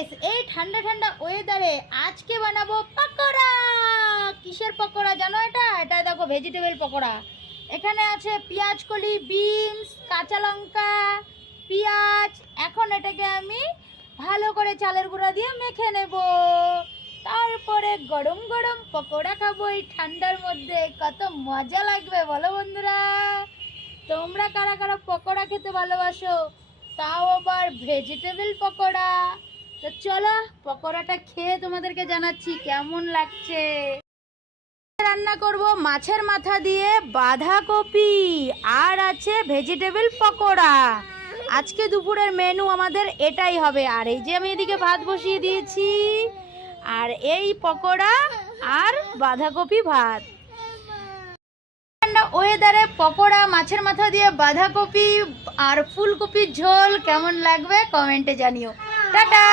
Guys, এই ঠান্ডা ঠান্ডা ওয়েদারে আজকে বানাবো পকোড়া। কিসের পকোড়া জানো? এটা দেখো ভেজিটেবল পকোড়া। এখানে আছে পেঁয়াজ কলি, বিনস, কাঁচা লঙ্কা, পেঁয়াজ। এখন এটাকে আমি ভালো করে চালের গুঁড়া দিয়ে মেখে নেব। তারপরে গরম গরম পকোড়া খাবো এই ঠান্ডার মধ্যে। কত মজা লাগবে বলো বন্ধুরা। তোমরা কারা কারা পকোড়া খেতে ভালোবাসো, তাও আবার ভেজিটেবল পকোড়া? তো চলো পকোড়াটা খেয়ে তোমাদেরকে জানাচ্ছি কেমন লাগছে। রান্না করব মাছের মাথা দিয়ে বাঁধাকপি, আর আছে ভেজিটেবল পকোড়া। আজকে দুপুরের মেনু আমাদের এটাই হবে। আর এই যে আমি এদিকে ভাত বসিয়ে দিয়েছি, আর এই পকোড়া আর বাঁধাকপি ভাত। ঠান্ডা ওয়েদারে পকোড়া, মাছের মাথা দিয়ে বাঁধাকপি আর ফুলকপির ঝোল কেমন লাগবে কমেন্টে জানিও। টাটা।